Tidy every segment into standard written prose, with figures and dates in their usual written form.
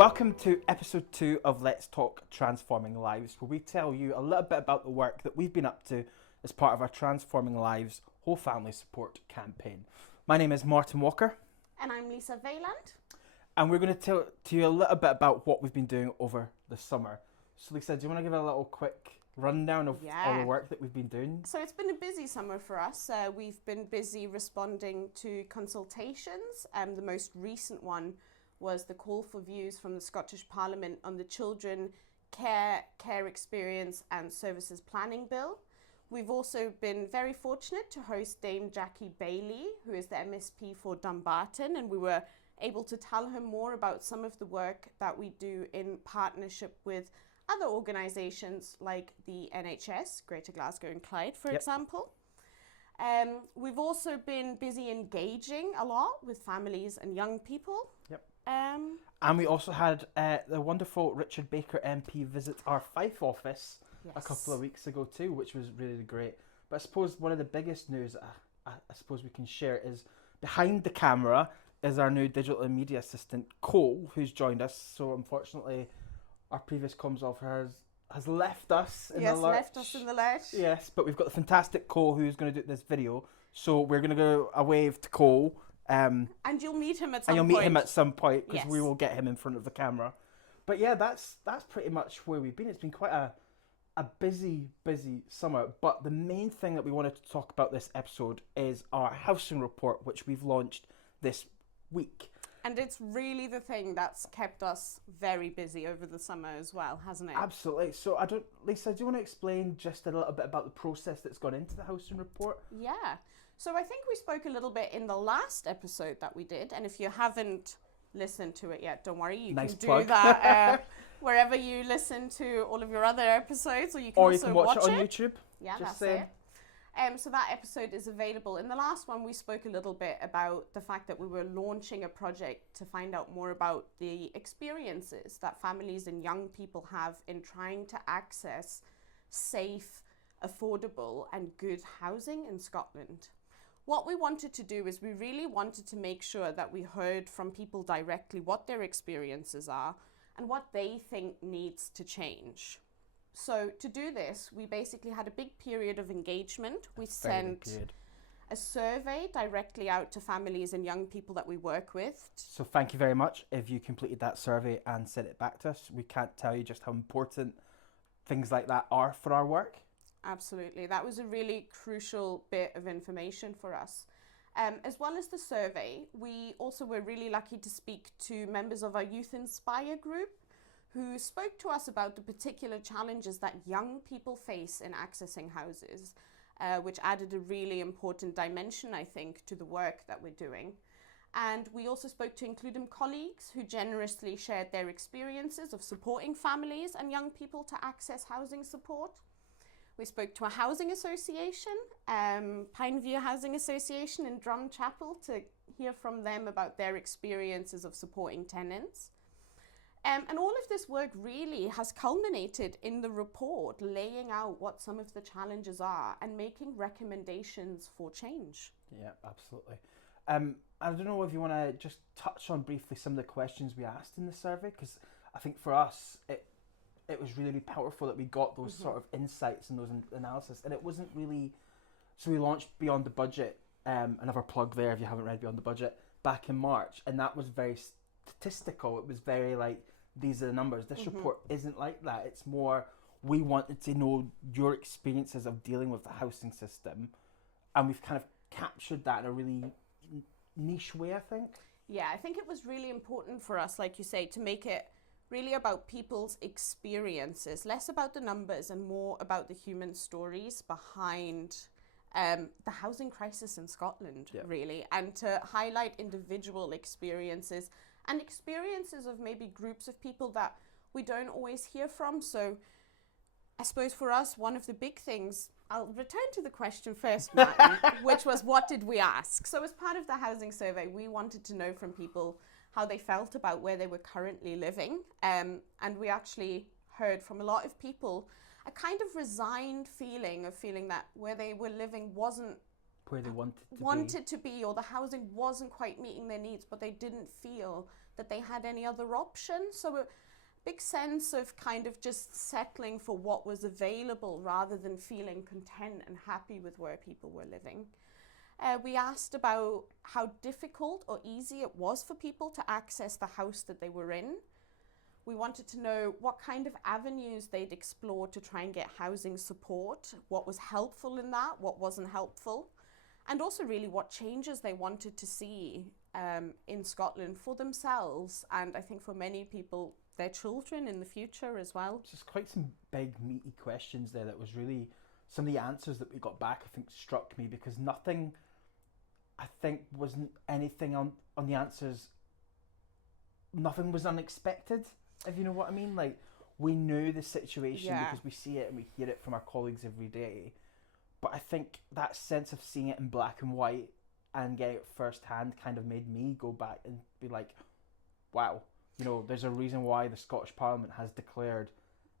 Welcome to episode 2 of Let's Talk Transforming Lives, where we tell you a little bit about the work that we've been up to as part of our Transforming Lives Whole Family Support campaign. My name is Martin Walker. And I'm Lisa Valand. And we're going to tell to you a little bit about what we've been doing over the summer. So Lisa, do you want to give a little quick rundown of all the work that we've been doing? So it's been a busy summer for us. We've been busy responding to consultations. The most recent one was the call for views from the Scottish Parliament on the Children Care Experience and Services Planning Bill. We've also been very fortunate to host Dame Jackie Bailey, who is the MSP for Dumbarton, and we were able to tell her more about some of the work that we do in partnership with other organisations like the NHS, Greater Glasgow and Clyde, for example. We've also been busy engaging a lot with families and young people. And we also had the wonderful Richard Baker MP visit our Fife office a couple of weeks ago too, which was really great. But I suppose one of the biggest news I suppose we can share is behind the camera is our new digital and media assistant, Cole, who's joined us. So unfortunately, our previous comms officer has left us in the lurch. Left us in the lurch. Yes, but we've got the fantastic Cole who's going to do this video. So we're going to go a wave to Cole. And you'll meet him at some point. And you'll meet him at some point, because we will get him in front of the camera. But yeah, that's pretty much where we've been. It's been quite a busy summer. But the main thing that we wanted to talk about this episode is our housing report, which we've launched this week. And it's really the thing that's kept us very busy over the summer as well, hasn't it? Absolutely. So Lisa, do you want to explain just a little bit about the process that's gone into the housing report? Yeah. So I think we spoke a little bit in the last episode that we did, and if you haven't listened to it yet, don't worry, you can do that wherever you listen to all of your other episodes, or you can watch it on YouTube. Yeah, that's it. So that episode is available. In the last one, we spoke a little bit about the fact that we were launching a project to find out more about the experiences that families and young people have in trying to access safe, affordable, and good housing in Scotland. What we wanted to do is we really wanted to make sure that we heard from people directly what their experiences are and what they think needs to change. So to do this, we basically had a big period of engagement. We sent a survey directly out to families and young people that we work with. So thank you very much if you completed that survey and sent it back to us. We can't tell you just how important things like that are for our work. Absolutely. That was a really crucial bit of information for us. As well as the survey, we also were really lucky to speak to members of our Youth Inspire group who spoke to us about the particular challenges that young people face in accessing houses, which added a really important dimension, I think, to the work that we're doing. And we also spoke to includem colleagues who generously shared their experiences of supporting families and young people to access housing support. We spoke to a housing association, Pineview Housing Association in Drumchapel, to hear from them about their experiences of supporting tenants. And all of this work really has culminated in the report, laying out what some of the challenges are and making recommendations for change. Yeah, absolutely. I don't know if you want to just touch on briefly some of the questions we asked in the survey, because I think for us, it was really powerful that we got those sort of insights and those analysis, and it wasn't really. So we launched Beyond the Budget, another plug there if you haven't read Beyond the Budget, back in March, and that was very statistical. It was very like, these are the numbers. This report isn't like that. It's more, we wanted to know your experiences of dealing with the housing system, and we've kind of captured that in a really niche way, I think. Yeah, I think it was really important for us, like you say, to make it really about people's experiences, less about the numbers and more about the human stories behind the housing crisis in Scotland, really, and to highlight individual experiences and experiences of maybe groups of people that we don't always hear from. So I suppose for us, one of the big things, I'll return to the question first, Martin, which was, what did we ask? So as part of the housing survey, we wanted to know from people how they felt about where they were currently living. And we actually heard from a lot of people a kind of resigned feeling that where they were living wasn't where they wanted to be, or the housing wasn't quite meeting their needs, but they didn't feel that they had any other option. So a big sense of kind of just settling for what was available rather than feeling content and happy with where people were living. We asked about how difficult or easy it was for people to access the house that they were in. We wanted to know what kind of avenues they'd explore to try and get housing support, what was helpful in that, what wasn't helpful, and also really what changes they wanted to see in Scotland for themselves, and I think for many people, their children in the future as well. Just quite some big meaty questions there that was really, some of the answers that we got back I think struck me, because nothing, I think, wasn't anything on the answers, nothing was unexpected, if you know what I mean. Like, we knew the situation because we see it and we hear it from our colleagues every day, but I think that sense of seeing it in black and white and getting it firsthand kind of made me go back and be like, wow, you know, there's a reason why the Scottish Parliament has declared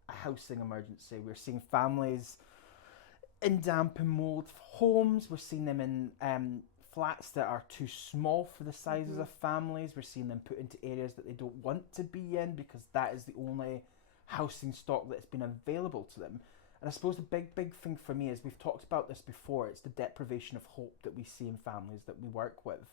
a housing emergency. We're seeing families in damp and mould homes. We're seeing them in flats that are too small for the sizes of families. We're seeing them put into areas that they don't want to be in because that is the only housing stock that's been available to them. And I suppose the big thing for me is, we've talked about this before, it's the deprivation of hope that we see in families that we work with.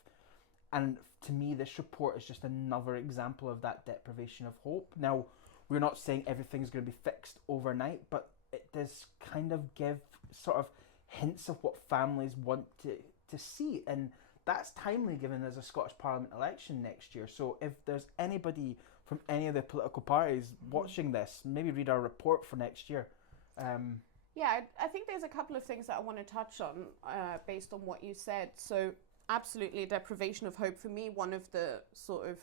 And to me, this report is just another example of that deprivation of hope. Now, we're not saying everything's going to be fixed overnight, but it does kind of give sort of hints of what families want to see. And that's timely given there's a Scottish Parliament election next year. So if there's anybody from any of the political parties watching this, maybe read our report for next year. Yeah, I think there's a couple of things that I want to touch on based on what you said. So absolutely, deprivation of hope for me, one of the sort of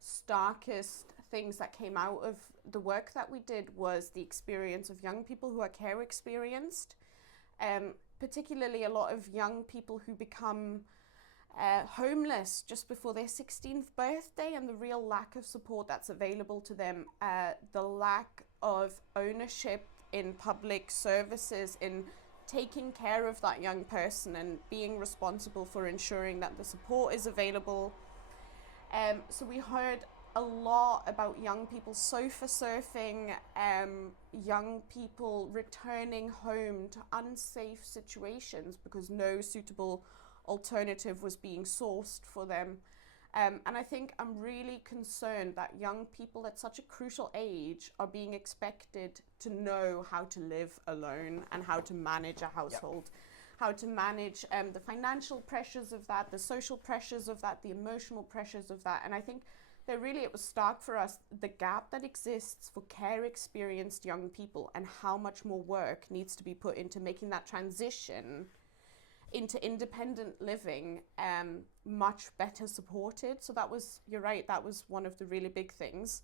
starkest things that came out of the work that we did was the experience of young people who are care experienced, particularly a lot of young people who become homeless just before their 16th birthday, and the real lack of support that's available to them, the lack of ownership in public services, in taking care of that young person and being responsible for ensuring that the support is available. So we heard a lot about young people sofa surfing, young people returning home to unsafe situations because no suitable alternative was being sourced for them. And I think I'm really concerned that young people at such a crucial age are being expected to know how to live alone and how to manage a household, how to manage the financial pressures of that, the social pressures of that, the emotional pressures of that. And I think that really it was stark for us, the gap that exists for care experienced young people and how much more work needs to be put into making that transition into independent living much better supported. So that was, you're right, that was one of the really big things.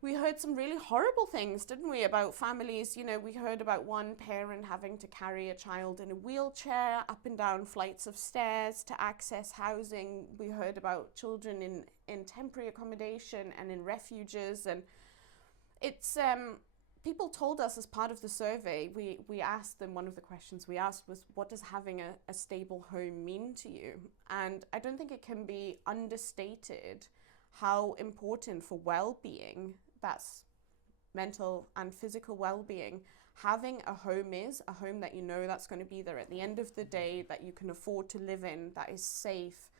We heard some really horrible things, didn't we, about families. You know, we heard about one parent having to carry a child in a wheelchair up and down flights of stairs to access housing. We heard about children in temporary accommodation and in refuges. And it's, people told us as part of the survey, we asked them, one of the questions we asked was, what does having a stable home mean to you? And I don't think it can be understated how important for well-being, that's mental and physical well-being, having a home is, a home that you know that's going to be there at the end of the day, that you can afford to live in, that is safe.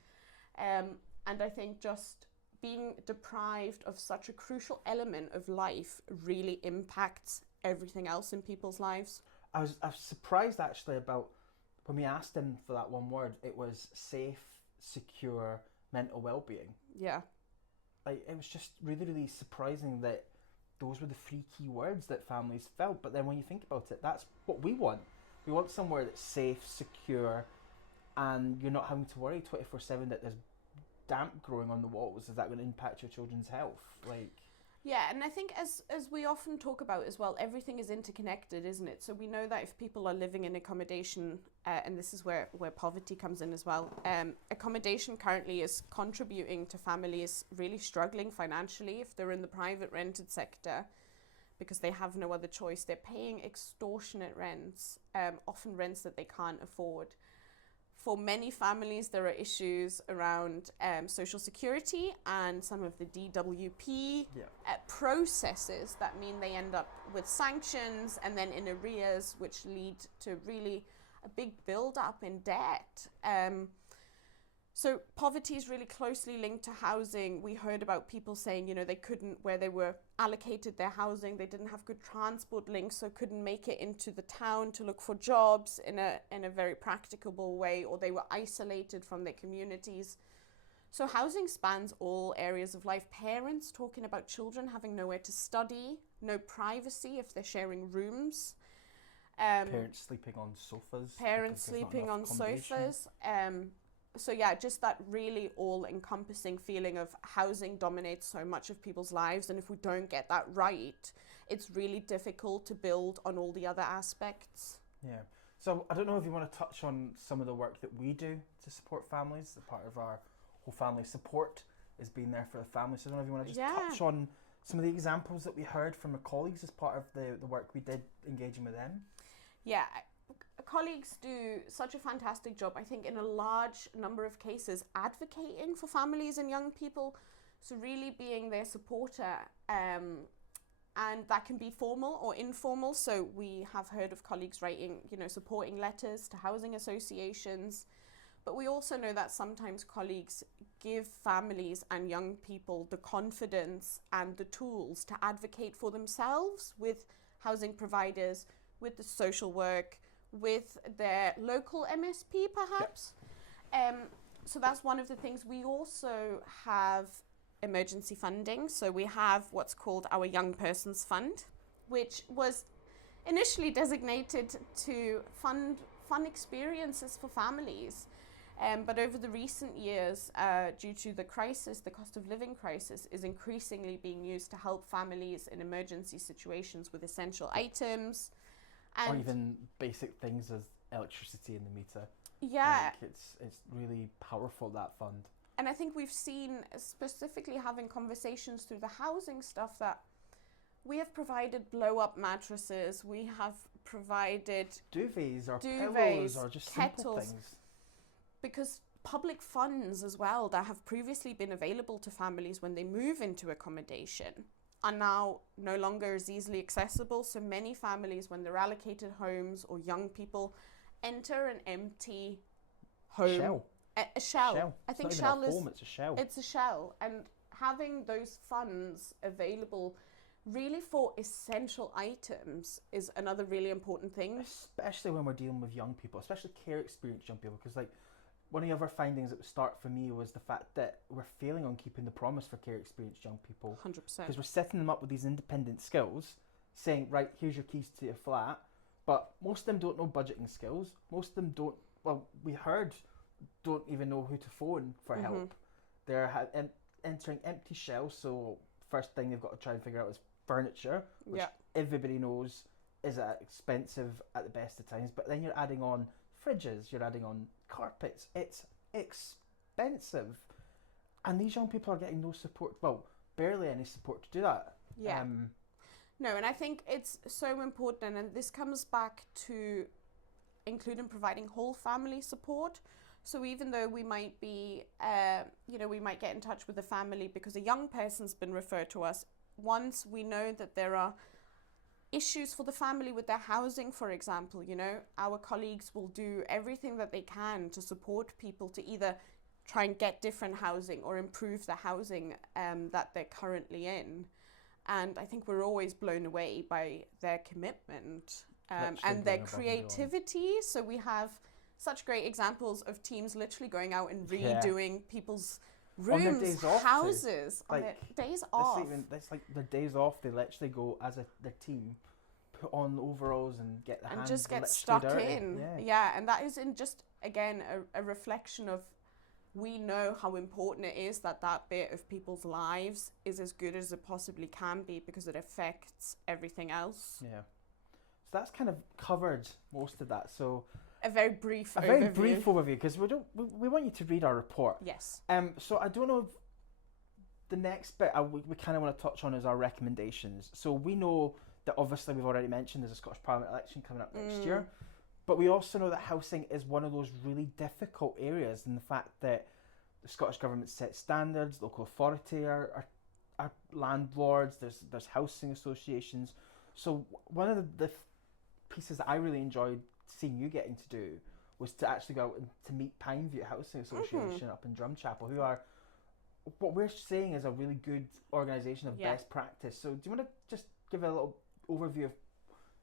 And I think just being deprived of such a crucial element of life really impacts everything else in people's lives. I was surprised actually about when we asked him for that one word, it was safe, secure, mental well-being. Yeah. Like, it was just really surprising that those were the three key words that families felt. But then when you think about it, that's what we want. We want somewhere that's safe, secure, and you're not having to worry 24/7 that there's damp growing on the walls. Is that going to impact your children's health? Like, yeah, and I think as we often talk about as well, everything is interconnected, isn't it? So we know that if people are living in accommodation, and this is where poverty comes in as well, accommodation currently is contributing to families really struggling financially if they're in the private rented sector, because they have no other choice. They're paying extortionate rents, often rents that they can't afford. for many families, there are issues around social security and some of the DWP processes that mean they end up with sanctions and then in arrears, which lead to really a big build-up in debt. So poverty is really closely linked to housing. We heard about people saying, you know, they couldn't, where they were allocated their housing, they didn't have good transport links, so couldn't make it into the town to look for jobs in a very practicable way, or they were isolated from their communities. So housing spans all areas of life. Parents talking about children having nowhere to study, no privacy if they're sharing rooms. Parents sleeping on sofas. So yeah, just that really all-encompassing feeling of housing dominates so much of people's lives, and if we don't get that right, it's really difficult to build on all the other aspects. Yeah. So I don't know if you want to touch on some of the work that we do to support families. A part of our whole family support is being there for the family. So I don't know if you want to just touch on some of the examples that we heard from our colleagues as part of the work we did engaging with them. Yeah. Colleagues do such a fantastic job, I think, in a large number of cases, advocating for families and young people. So really being their supporter, and that can be formal or informal. So we have heard of colleagues writing, you know, supporting letters to housing associations. But we also know that sometimes colleagues give families and young people the confidence and the tools to advocate for themselves with housing providers, with the social work, with their local MSP perhaps. So that's one of the things. We also have emergency funding. So we have what's called our Young Persons Fund, which was initially designated to fund fun experiences for families. But over the recent years, due to the crisis, the cost of living crisis is increasingly being used to help families in emergency situations with essential items. Or even basic things as electricity in the meter. Yeah. It's really powerful, that fund. And I think we've seen, specifically having conversations through the housing stuff, that we have provided blow-up mattresses, we have provided duvets or pillows or just kettles, simple things. Because public funds as well that have previously been available to families when they move into accommodation are now no longer as easily accessible. So many families, when they're allocated homes or young people, enter an empty home. A shell. I think shell is... It's a shell. It's a shell. And having those funds available really for essential items is another really important thing. Especially when we're dealing with young people, especially care experienced young people, because like one of the other findings at the start for me was the fact that we're failing on keeping the promise for care experienced young people. 100%. Because we're setting them up with these independent skills, saying, right, here's your keys to your flat, but most of them don't know budgeting skills. Most of them don't, well, we heard, don't even know who to phone for help. They're entering empty shells, so first thing they've got to try and figure out is furniture, which everybody knows is expensive at the best of times, but then you're adding on fridges, you're adding on carpets. It's expensive, and these young people are getting no support, well, barely any support to do that. No, and I think it's so important, and this comes back to including providing whole family support. So even though we might be, we might get in touch with the family because a young person's been referred to us, once we know that there are issues for the family with their housing, for example, you know, our colleagues will do everything that they can to support people to either try and get different housing or improve the housing that they're currently in. And I think we're always blown away by their commitment and their creativity. So we have such great examples of teams literally going out and redoing people's rooms, on their days off houses, on their days off. That's like their days off. They literally go as their team, put on overalls and get the hands just get stuck dirty. in. Yeah, and that is in just again a reflection of, we know how important it is that that bit of people's lives is as good as it possibly can be, because it affects everything else. Yeah. So that's kind of covered most of that. So a very brief overview, because we want you to read our report. Yes. So I don't know if the next bit we kind of want to touch on is our recommendations. So we know that obviously we've already mentioned there's a Scottish Parliament election coming up next year, But we also know that housing is one of those really difficult areas, and the fact that the Scottish Government sets standards, local authority are landlords, there's housing associations. So one of the pieces that I really enjoyed seeing you getting to do was to actually go out and to meet Pineview Housing Association up in Drumchapel, who are what we're saying is a really good organisation of best practice. So do you want to just give a little overview of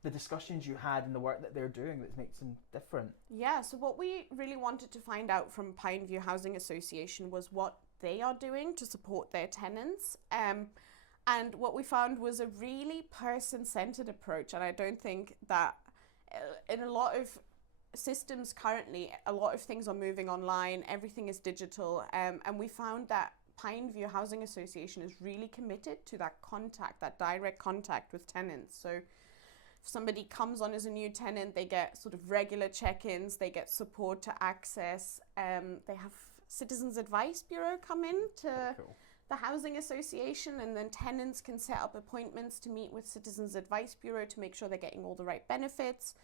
the discussions you had and the work that they're doing that makes them different? Yeah, so what we really wanted to find out from Pineview Housing Association was what they are doing to support their tenants. And what we found was a really person-centered approach. And I don't think that in a lot of systems currently, a lot of things are moving online, everything is digital. And we found that Pineview Housing Association is really committed to that contact, that direct contact with tenants. So if somebody comes on as a new tenant, they get sort of regular check-ins, they get support to access. They have Citizens Advice Bureau come in to the Housing Association, and then tenants can set up appointments to meet with Citizens Advice Bureau to make sure they're getting all the right benefits,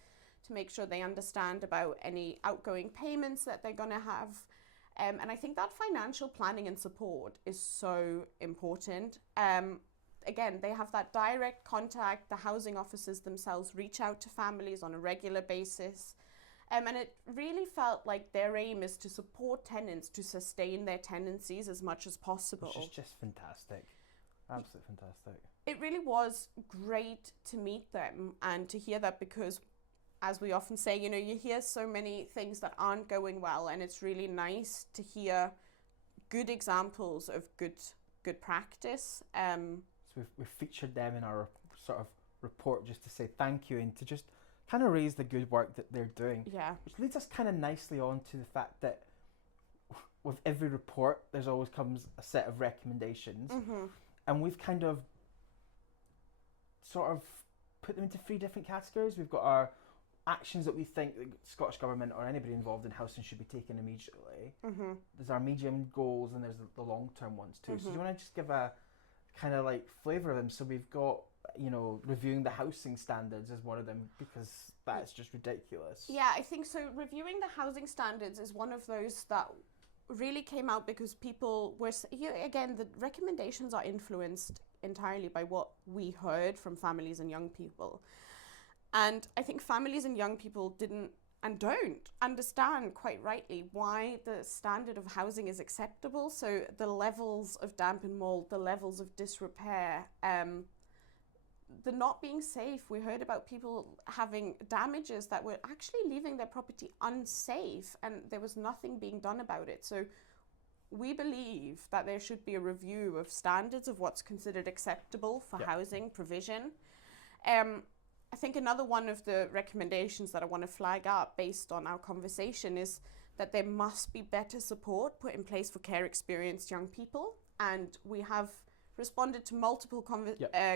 to make sure they understand about any outgoing payments that they're going to have. And I think that financial planning and support is so important. Again, they have that direct contact. The housing officers themselves reach out to families on a regular basis. And it really felt like their aim is to support tenants to sustain their tenancies as much as possible. Which is just fantastic. Absolutely fantastic. It really was great to meet them and to hear that, because as we often say, you know, you hear so many things that aren't going well, and it's really nice to hear good examples of good practice. So we've featured them in our sort of report just to say thank you and to just kind of raise the good work that they're doing. Yeah. Which leads us kind of nicely on to the fact that with every report, there's always comes a set of recommendations. Mm-hmm. And we've kind of sort of put them into 3 different categories. We've got our actions that we think the Scottish Government or anybody involved in housing should be taken immediately. Mm-hmm. There's our medium goals, and there's the long-term ones too. Mm-hmm. So do you want to just give a kind of like flavour of them? So we've got, you know, reviewing the housing standards is one of them, because that's just ridiculous. Yeah, I think so. Reviewing the housing standards is one of those that really came out because people were, again, the recommendations are influenced entirely by what we heard from families and young people. And I think families and young people didn't and don't understand, quite rightly, why the standard of housing is acceptable. So the levels of damp and mold, the levels of disrepair, the not being safe. We heard about people having damages that were actually leaving their property unsafe, and there was nothing being done about it. So we believe that there should be a review of standards of what's considered acceptable for housing provision. I think another one of the recommendations that I want to flag up based on our conversation is that there must be better support put in place for care experienced young people. And we have responded to multiple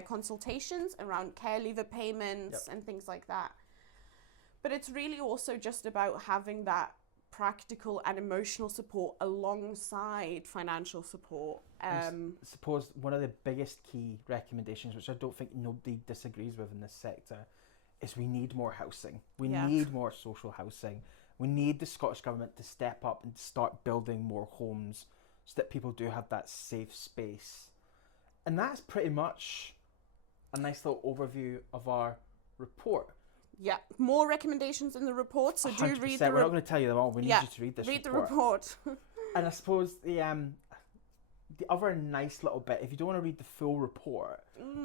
consultations around care leaver payments and things like that. But it's really also just about having that practical and emotional support alongside financial support. I suppose one of the biggest key recommendations, which I don't think nobody disagrees with in this sector, is we need more housing. We need more social housing. We need the Scottish Government to step up and start building more homes so that people do have that safe space. And that's pretty much a nice little overview of our report. Yeah, more recommendations in the report, so do read the report. We're not going to tell you them all, we need you to read this report. Read the report. And I suppose the other nice little bit, if you don't want to read the full report,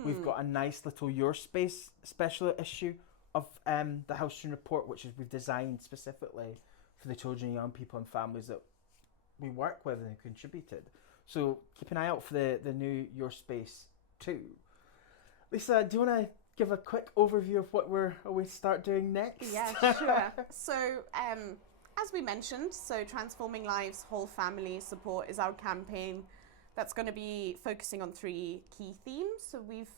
we've got a nice little URSPACE special issue of the housing report, which we've designed specifically for the children, young people and families that we work with and contributed. So keep an eye out for the new URSPACE 2. Lisa, do you want to give a quick overview of what we start doing next? Yeah, sure. So, as we mentioned, Transforming Lives Whole Family Support is our campaign that's going to be focusing on 3 key themes. So we've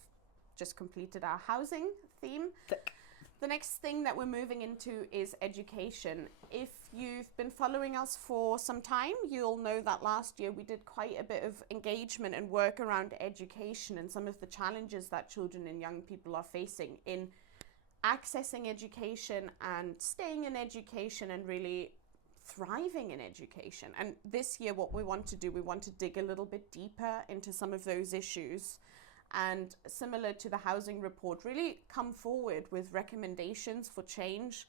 just completed our housing theme. Tick. The next thing that we're moving into is education. If you've been following us for some time, you'll know that last year we did quite a bit of engagement and work around education and some of the challenges that children and young people are facing in accessing education and staying in education and really thriving in education. And this year what we want to do, we want to dig a little bit deeper into some of those issues, and similar to the housing report, really come forward with recommendations for change.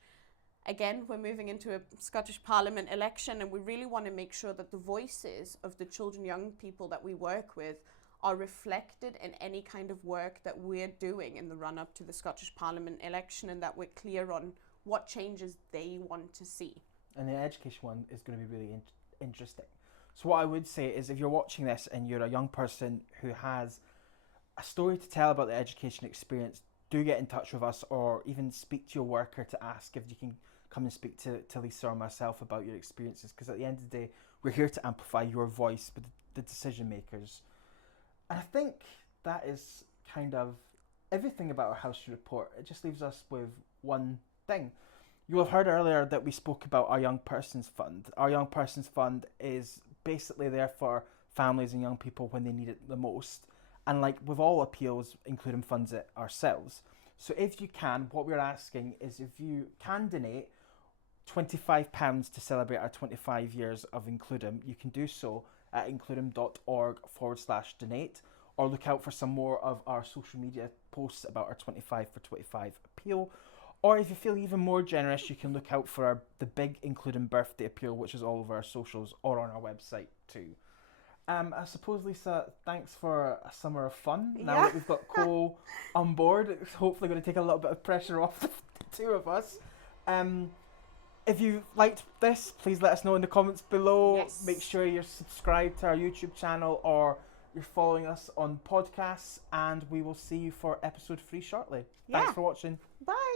Again, we're moving into a Scottish Parliament election, and we really want to make sure that the voices of the children, young people that we work with are reflected in any kind of work that we're doing in the run-up to the Scottish Parliament election, and that we're clear on what changes they want to see. And the education one is going to be really interesting. So what I would say is, if you're watching this and you're a young person who has a story to tell about the education experience, do get in touch with us, or even speak to your worker to ask if you can come and speak to Lisa or myself about your experiences, because at the end of the day, we're here to amplify your voice with the decision makers. And I think that is kind of everything about our house report. It just leaves us with one thing. You'll have heard earlier that we spoke about our Young Persons Fund. Our Young Persons Fund is basically there for families and young people when they need it the most. And like with all appeals, Includem funds it ourselves. So if you can, what we're asking is if you can donate £25 to celebrate our 25 years of Includem, you can do so at includem.org/donate, or look out for some more of our social media posts about our 25 for 25 appeal. Or if you feel even more generous, you can look out for the big Includem birthday appeal, which is all over our socials or on our website too. I suppose, Lisa, thanks for a summer of fun. Now that we've got Cole on board, it's hopefully going to take a little bit of pressure off the two of us. If you liked this, please let us know in the comments below. Yes. Make sure you're subscribed to our YouTube channel, or you're following us on podcasts, and we will see you for episode 3 shortly. Thanks for watching. Bye.